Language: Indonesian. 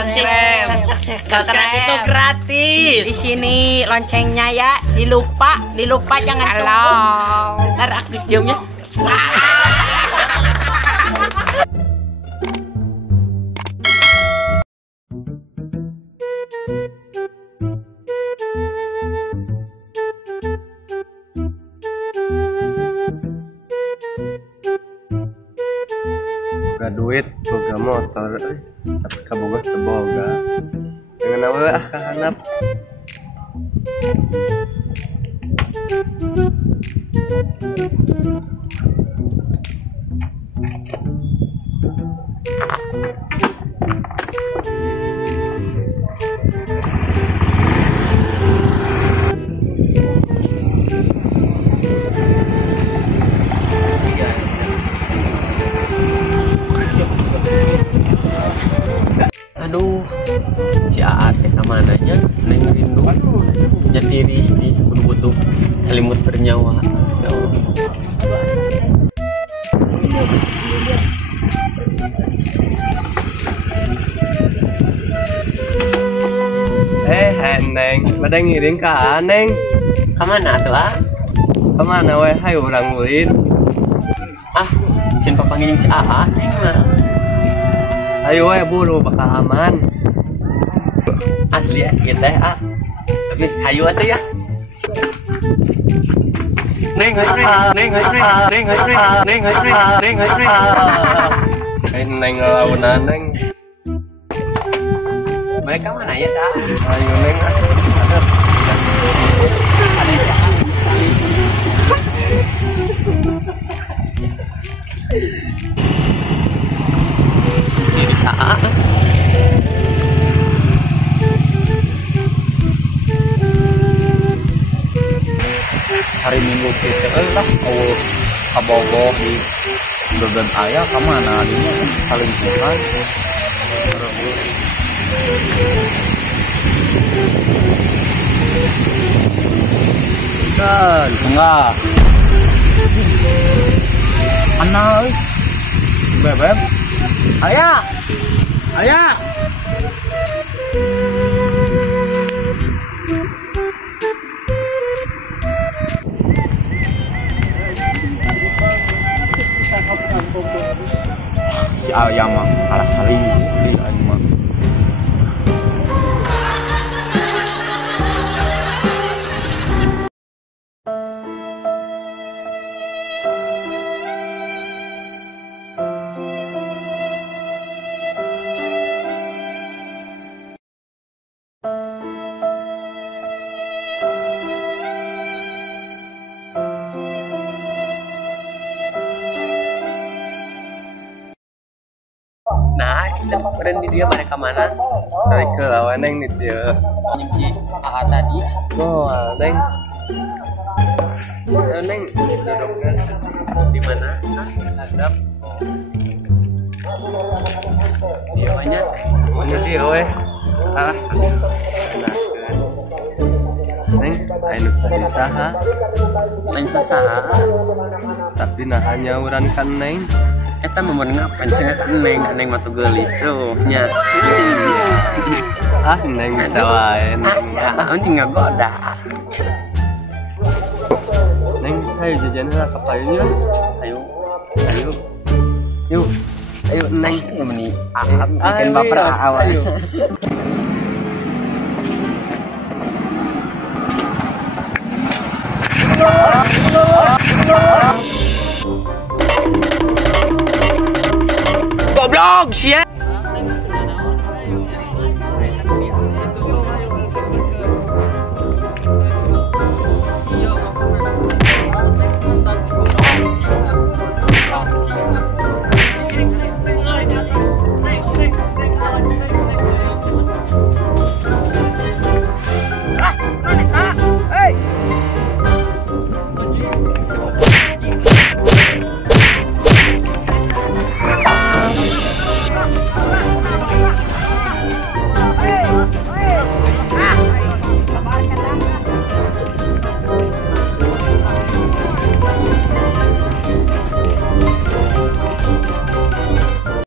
Subscribe itu gratis. Di sini loncengnya ya, dilupa jangan Halo. tunggu. Ntar aktif jamnya. Boga duit, boga motor, tapi kaboga teboga. Dengan awe kahanap. Aduh, si Aat kemananya? Neng rindu. Nyetiris nih, butuh selimut bernyawa. Ya Allah. Neng, pada ngiring ke Neng. Kemana tuh, ah? Kemana weh? Hayu orang ulin. Ah, sin papanggilin si Aat, Neng mah. Ayo weh buru bakal aman. Asli ya, kita ah. Tapi hayu atuh ya. Neng. Neng ngelawan Neng. Mereka mana ya, dah? Ayo Neng. Ada yang jahat. Ini saat. Hari Minggu kita lah awal kabogoh di beban ayah kemana ini saling Tuhan kan enggak anak bebek ayah si ayam mah kalah saling di ayam mah Nah, kita berhenti dia mereka mana? Cari ke lawan Neng nih dia. Si Aat tadi. Oh, Neng. Neng, duduknya di mana? Hadap. Dia banyak. Mana dia weh? Ah. Neng, ayo tadi saha. Neng sasaha. Tapi nah hanya uran kan Neng. Kita memenuhi apa sih kan Neng matu gelis tuh nya. Ah, Neng bisa wae. Ah, anjing ngagoda. Neng, ayo jajan lah ke payungnya. Ayo. Yuk. Ayo Neng. Meni bikin baper awal. Goblok sih ya.